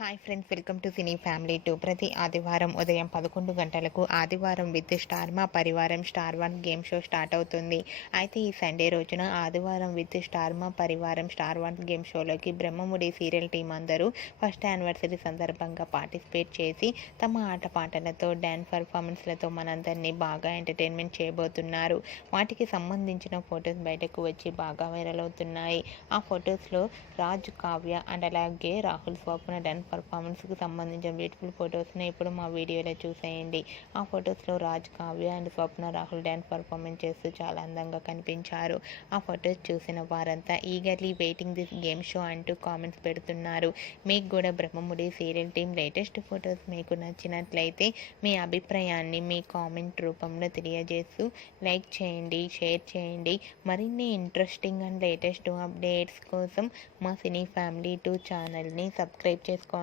Hi friends, welcome to cine family 2. ప్రతి ఆదివారం ఉదయం 11 గంటలకు ఆదివారం with star Maa Parivaram star 1 game show start అవుతుంది. అయితే ఈ సండే రోజున ఆదివారం with star Maa Parivaram star 1 game షోలోకి బ్రహ్మముడి సీరియల్ టీం అందరూ ఫస్ట్ యానివర్సరీ సందర్భంగా పార్టిసిపేట్ చేసి తమ ఆటపాటలతో డ్యాన్స్ పర్ఫార్మెన్స్లతో మనందరినీ బాగా ఎంటర్టైన్మెంట్ చేయబోతున్నారు. వాటికి సంబంధించిన ఫొటోస్ బయటకు వచ్చి బాగా వైరల్ అవుతున్నాయి. ఆ ఫొటోస్లో రాజ్, కావ్య అండ్ అలాగే రాహుల్, స్వప్న డ్యాన్స్ పర్ఫార్మెన్స్కి సంబంధించిన బ్యూటిఫుల్ ఫొటోస్ని ఇప్పుడు మా వీడియోలో చూసేయండి. ఆ ఫొటోస్లో Raj, Kavya and Swapna, Rahul dance performance చేస్తూ చాలా అందంగా కనిపించారు. ఆ ఫొటోస్ చూసిన వారంతా eagerly waiting this game show అంటూ కామెంట్స్ పెడుతున్నారు. మీకు కూడా Brahmamudi serial team latest photos మీకు నచ్చినట్లయితే మీ అభిప్రాయాన్ని మీ కామెంట్ రూపంలో తెలియజేస్తూ లైక్ చేయండి, షేర్ చేయండి. మరిన్ని ఇంట్రెస్టింగ్ అండ్ లేటెస్ట్ అప్డేట్స్ కోసం మా సినీ ఫ్యామిలీ 2 ఛానల్ని సబ్స్క్రైబ్ చేసుకోండి.